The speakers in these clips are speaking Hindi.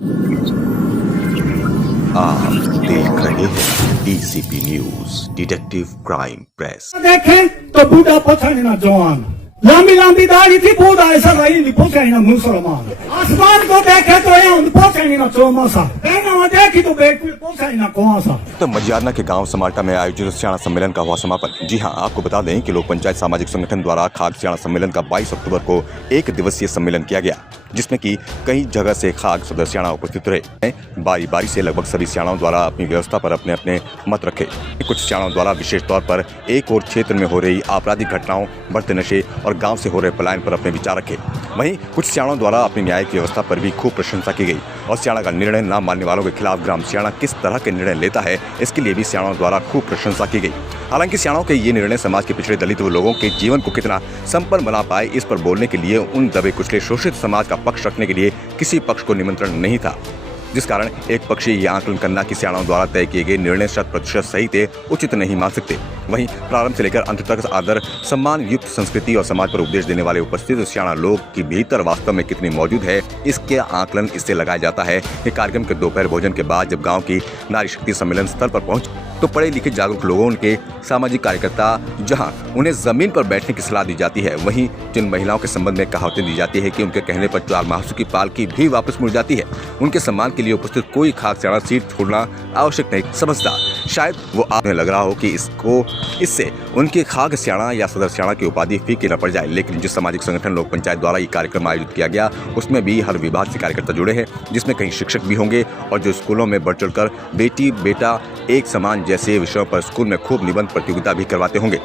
आप देख रहे हैं DCP news detective crime press. देखें तो बूढ़ा पछाड़ी ना जवान, लंबी लंबी दाढ़ी थी, बूढ़ा ऐसा रही पछाड़ी ना मुसलमान। आसमान को देखे तो यहाँ पछाड़ी ना चौमासा, देखी तो पछाड़ी ना कुआसा। तो मजियारना के गांव समाटा में आयोजित सियाणा सम्मेलन का हुआ समापन। जी हां, आपको बता दें कि लोक पंचायत सामाजिक संगठन द्वारा खाग सियाणा सम्मेलन का 22 अक्टूबर को 1 दिवसीय सम्मेलन किया गया, जिसमें कि कई जगह से खाग सदस्य सियाणा उपस्थित रहे। बारी बारी से लगभग सभी सियाणाओं द्वारा अपनी व्यवस्था पर अपने अपने मत रखे। कुछ सियाणाओं द्वारा विशेष तौर पर एक और क्षेत्र में हो रही आपराधिक घटनाओं, बढ़ते नशे और गांव से हो रहे पलायन पर अपने विचार रखे। वहीं कुछ सियाणाओं द्वारा अपनी न्यायिक व्यवस्था पर भी खूब प्रशंसा की गई और सियाणा का निर्णय न मानने वालों के खिलाफ ग्राम सियाणा किस तरह के निर्णय लेता है, इसके लिए भी सियाणाओं द्वारा खूब प्रशंसा की गई। हालांकि सियाणाओं के ये निर्णय समाज के पिछड़े दलित लोगों के जीवन को कितना संपन्न बना पाए, इस पर बोलने के लिए उन दबे कुचले शोषित समाज का पक्ष रखने के लिए किसी पक्ष को निमंत्रण नहीं था, जिस कारण एक पक्षीय ये आंकलन करना कि सियाणाओं द्वारा तय किए गए निर्णय 100% सही थे, उचित नहीं मान सकते। वहीं प्रारंभ से लेकर अंत तक आदर, सम्मान युक्त संस्कृति और समाज पर उपदेश देने वाले उपस्थित सियाणा लोग की भीतर वास्तव में कितनी मौजूद है, इसके आकलन इससे लगाया जाता है कि कार्यक्रम के दोपहर भोजन के बाद जब गाँव की नारी शक्ति सम्मेलन स्थल पर पहुंच तो पढ़े लिखे जागरूक लोगों के सामाजिक कार्यकर्ता जहां उन्हें जमीन पर बैठने की सलाह दी जाती है, वहीं जिन महिलाओं के संबंध में कहावतें दी जाती है कि उनके कहने पर 4 महासु की पालकी भी वापस मुड़ जाती है, उनके सम्मान के लिए उपस्थित कोई खाग सियाणा सीट छोड़ना आवश्यक नहीं समझता। शायद वो आपने लग रहा हो कि इससे उनके खाग सियाणा या सदर सियाणा की उपाधि फीकी न पड़ जाए, लेकिन जिस सामाजिक संगठन लोक पंचायत द्वारा ये कार्यक्रम आयोजित किया गया उसमें भी हर विभाग से कार्यकर्ता जुड़े हैं, जिसमें कई शिक्षक भी होंगे और जो स्कूलों में बढ़ चढ़कर बेटी बेटा एक समान जैसे विषयों पर स्कूल में खूब निबंध प्रतियोगिता भी करवाते होंगे,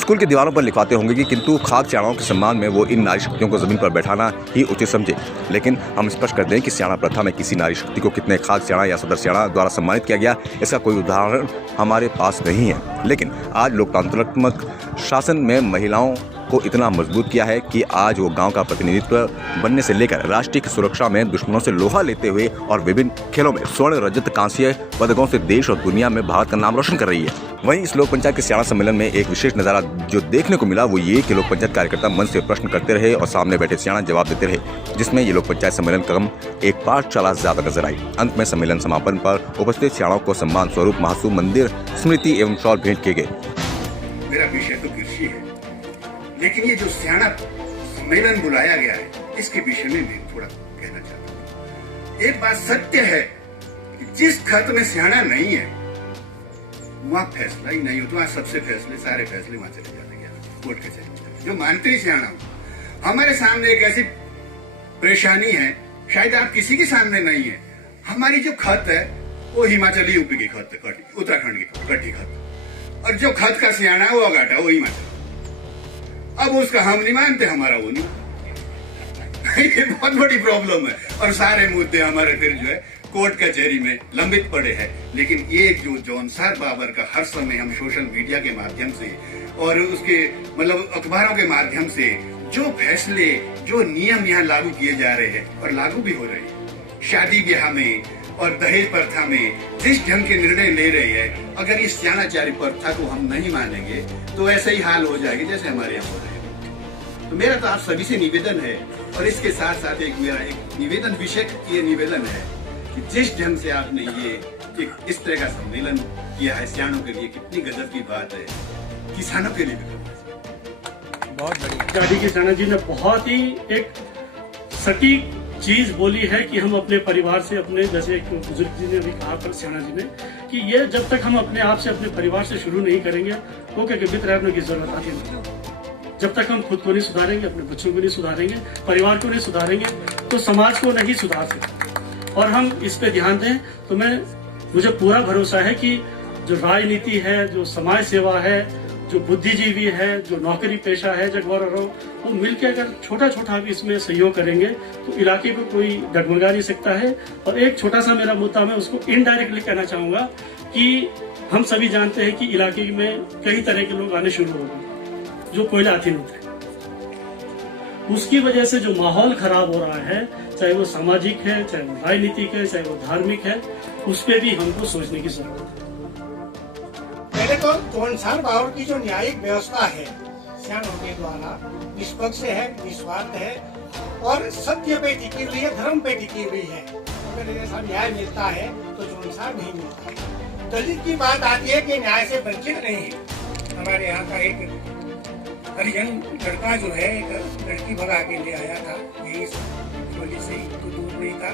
स्कूल की दीवारों पर लिखवाते होंगे कि किंतु खाग सियाणाओं के सम्मान में वो इन नारी शक्तियों को जमीन पर बैठाना ही उचित समझे। लेकिन हम स्पष्ट कर दें कि सियाणा प्रथा में किसी नारी शक्ति को कितने खाग सियाणा या सदर सियाणा द्वारा सम्मानित किया गया, इसका कोई उदाहरण हमारे पास नहीं है। लेकिन आज लोकतांत्रिक शासन में महिलाओं को इतना मजबूत किया है कि आज वो गांव का प्रतिनिधित्व बनने से लेकर राष्ट्रीय की सुरक्षा में दुश्मनों से लोहा लेते हुए और विभिन्न खेलों में स्वर्ण रजत कांस्य पदकों से देश और दुनिया में भारत का नाम रोशन कर रही है। वहीं इस लोक पंचायत के सियाणा सम्मेलन में एक विशेष नजारा जो देखने को मिला वो ये कि लोक पंचायत कार्यकर्ता मंच से प्रश्न करते रहे और सामने बैठे सियाणा जवाब देते रहे, जिसमें ये लोक पंचायत सम्मेलन कम एक पाठशाला ज्यादा नजर आई। अंत में सम्मेलन समापन पर उपस्थित सियाणाओं को सम्मान स्वरूप महासु मंदिर स्मृति एवं शॉल भेंट किए गए। मेरा विषय तो कृषि है, लेकिन ये जो सियाणा सम्मेलन बुलाया गया है इसके विषय में मैं थोड़ा कहना चाहता हूँ। एक बात सत्य है कि जिस खत में सियाणा नहीं है वहाँ फैसला ही नहीं होता, वहाँ सबसे सारे फैसले वहाँ चले जाते हैं कोर्ट कचहरी। जो मानते ही सियाणा हो, हमारे सामने एक ऐसी परेशानी है शायद आप किसी के सामने नहीं है। हमारी जो खत है वो हिमाचली यूपी की खत है, उत्तराखंड की कटी खत, और जो खत का सियाणा है वो अगाटा वो हिमाचल। अब उसका हम नहीं मानते, हमारा वो नहीं। ये बहुत बड़ी प्रॉब्लम है और सारे मुद्दे हमारे फिर जो है कोर्ट कचहरी में लंबित पड़े हैं। लेकिन ये जो जौनसार बाबर का हर समय हम सोशल मीडिया के माध्यम से और उसके मतलब अखबारों के माध्यम से जो फैसले जो नियम यहाँ लागू किए जा रहे हैं और लागू भी हो रहे हैं, शादी ब्याह में और दहेज प्रथा में जिस ढंग के निर्णय ले रहे हैं, अगर इस सियाणाचारी प्रथा को हम नहीं मानेंगे तो ऐसा ही हाल हो जाएगा जैसे हमारे यहाँ हो रहे हैं। तो मेरा तो आप सभी से निवेदन है और इसके साथ साथ मेरा एक निवेदन विषय ये निवेदन है कि जिस ढंग से आपने ये इस तरह का सम्मेलन किया है सियाणों के लिए, कितनी गजब की बात है, किसानों के लिए भी बहुत बढ़िया। गाड़ी के सियाणा जी ने बहुत ही एक सटीक चीज बोली है कि हम अपने परिवार से अपने, जैसे एक बुजुर्ग जी ने भी कहा पर सियाणा जी ने कि ये जब तक हम अपने आप से अपने परिवार से शुरू नहीं करेंगे वो क्या वित रहने की जरूरत आती है। जब तक हम खुद को नहीं सुधारेंगे, अपने बच्चों को नहीं सुधारेंगे, परिवार को नहीं सुधारेंगे तो समाज को नहीं सुधार सकते। और हम इस पे ध्यान दें तो मुझे पूरा भरोसा है कि जो राजनीति है, जो समाज सेवा है, जो बुद्धिजीवी है, जो नौकरी पेशा है जगवार वो मिलकर अगर छोटा छोटा भी इसमें सहयोग करेंगे तो इलाके को कोई डगमगा नहीं सकता है। और एक छोटा सा मेरा मुद्दा मैं उसको इनडायरेक्टली कहना चाहूंगा कि हम सभी जानते हैं कि इलाके में कई तरह के लोग आने शुरू हो गए जो कोयलाधीन होते हैं। उसकी वजह से जो माहौल खराब हो रहा है, चाहे वो सामाजिक है, चाहे वो राजनीतिक है, चाहे वो धार्मिक है, उस पर भी हमको सोचने की जरूरत है। पहले तो जौनसार बाबर की जो न्यायिक व्यवस्था है सियाणों के द्वारा निष्पक्ष है, निस्वार्थ है और सत्य पे टिकी हुई है, धर्म पे टिकी हुई है। अगर ऐसा न्याय मिलता है तो जोनसार नहीं मिलता है। दलित की बात आती है कि न्याय से वंचित नहीं है। हमारे यहाँ का एक हरिजन लड़का जो है एक लड़की भगा के ले आया था, यही वजह से ही तो दूर नहीं था,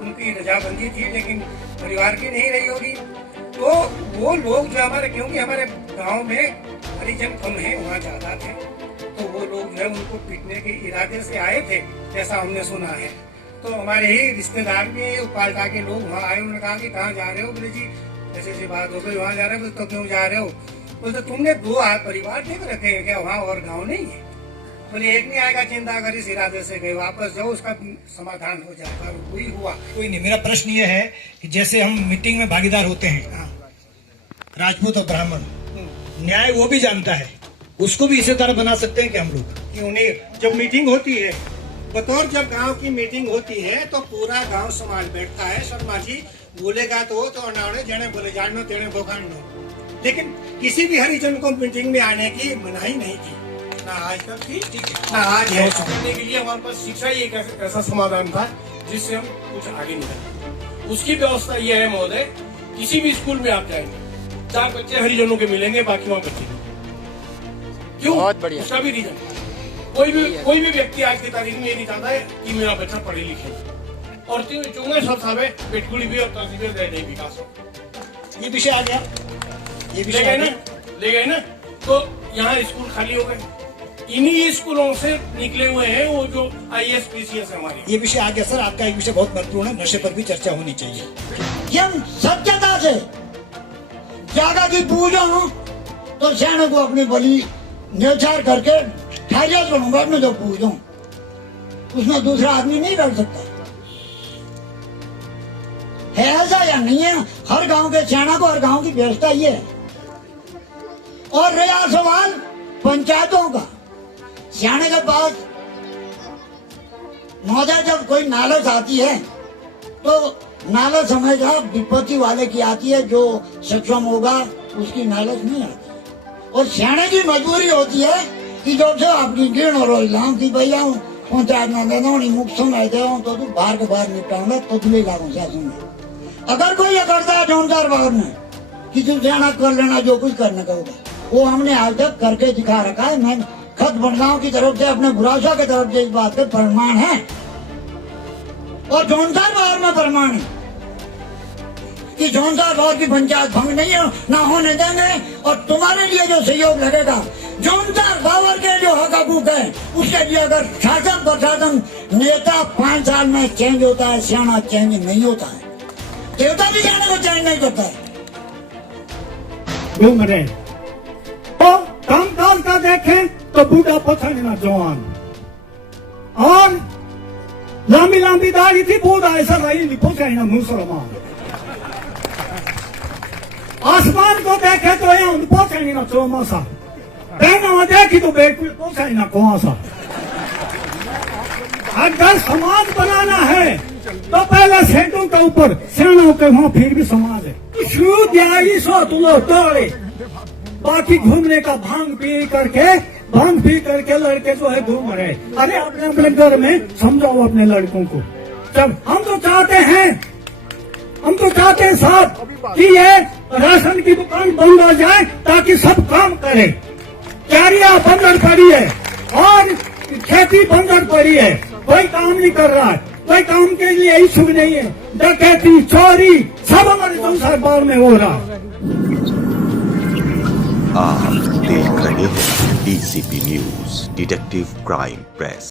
उनकी रजाबंदी थी लेकिन परिवार की नहीं रही होगी। तो वो लोग जो हमारे, क्योंकि हमारे गांव में हरिजन कम है, वहाँ ज्यादा थे, तो वो लोग जो है उनको पीटने के इरादे से आए थे, जैसा हमने सुना है। तो हमारे ही रिश्तेदार भी पाल्टा के लोग वहाँ आए, उन्होंने कहा कि कहाँ जा रहे हो? बोले जी ऐसे ऐसी बात हो गई, वहाँ जा रहे हो। तो क्यों जा रहे हो? बोले तुमने 2 परिवार देख रखे हैं क्या वहाँ, और गाँव नहीं है? बोले एक नहीं आएगा, चिंता कर इस इरादे से गए, वापस जाओ, उसका समाधान हो जाएगा। वही हुआ। कोई नहीं। मेरा प्रश्न ये है कि जैसे हम मीटिंग में भागीदार होते हैं, राजपूत और ब्राह्मण, न्याय वो भी जानता है, उसको भी इसी तरह बना सकते हैं कि हम लोग? क्यों नहीं? जब मीटिंग होती है, बतौर जब गांव की मीटिंग होती है तो पूरा गांव समाज बैठता है। शर्मा जी बोलेगा तो अनावड़े जने बोले जानो तेने बोखानो, लेकिन किसी भी हरिजन को मीटिंग में आने की मनाही नहीं की, ना आज तक थी, ना आज है। करने के लिए हमारे पास शिक्षा ही एक ऐसा समाधान था जिससे हम कुछ आगे निकले। उसकी व्यवस्था यह है महोदय, किसी भी स्कूल में आप जाएंगे 4 बच्चे हरिजनों के मिलेंगे, बाकी वहाँ बच्चे नहीं। क्यों? बहुत बढ़िया। उसका भी रीजन, कोई भी व्यक्ति आज की तारीख में ये नहीं चाहता है कि मेरा बच्चा पढ़े लिखे, और चुंगे सब साहब पेटकुड़ी भी और तहसील नहीं विकास हो। ये विषय आ गया, ये विषय ले गए ना, तो यहाँ स्कूल खाली हो गए। इन्हीं स्कूलों से निकले हुए हैं वो जो IAS PCS हमारे। ये विषय आ गया सर। आपका एक विषय बहुत महत्वपूर्ण है, नशे पर भी चर्चा होनी चाहिए। हम सत्यता से जागा की पूजा हो तो सियाने को अपनी बलि न्यौछावर करके ठहरिया करूंगा, अपने जो पूजो उसमें दूसरा आदमी नहीं रह सकता है। ऐसा या नहीं है? हर गांव के सियाना को, हर गांव की व्यवस्था ये है। और रहा सवाल पंचायतों का, सियाने के पास महोदय जब कोई नालच आती है तो नालच हमेशा विपत्ति वाले की आती है, जो सक्षम होगा उसकी नालच नहीं आती। और सियाने की मजबूरी होती है कि जो से अपनी गिण और लाऊं कि भैया पंचायत में दे दो, मुक्त समय दे तो तू बाहर के बाहर निपटाऊंगा, तो तुम्हें लागू शासन। अगर कोई ये करता है जोनदार बाहर में कि तू सियाना कर लेना, जो कुछ करने का होगा, वो हमने आज तक करके दिखा रखा है। मैं खत बड़गांव की तरफ से, अपने बुराशा की तरफ से इस बात के प्रमाण है, और जोनदार बाहर में प्रमाण है कि जोनदार बाहर की पंचायत भंग नहीं हो, ना होने देंगे। और तुम्हारे लिए जो सहयोग लगेगा, जोनदार बावर के जो हक हकूक है, उसके लिए अगर शासन प्रशासन नेता 5 साल में चेंज होता है, सियाना चेंज नहीं होता है। देवता भी जाने को चेंज नहीं करता है। घूम रहे तो काम काज का देखें तो बूढ़ा पछाड़ी ना जवान, और लंबी लंबी दाढ़ी थी, बूढ़ा ऐसा रही पछाड़ी ना मुसलमान। आसमान को देखे तो यहाँ पछाड़ी ना चौमासा, बहना देखी तो बेट पछाड़ी ना कुआसा। अगर समाज बनाना है तो पहले सेठों के ऊपर, सेनाओं के वहां फिर भी समाज है। बाकी घूमने का भांग पी करके लड़के जो है घूम रहे। अरे अपने अपने घर में समझाओ अपने लड़कों को। जब हम तो चाहते हैं साहब कि ये राशन की दुकान बंद हो जाए ताकि सब काम करे। क्यारियां बंदर पड़ी है और खेती बंदर पड़ी है, कोई काम नहीं कर रहा है, कोई काम के लिए इच्छुक नहीं है। डकैती, चोरी सब हमारे संसार बार में हो रहा है। आप देख रहे हैं DCP news, detective crime press.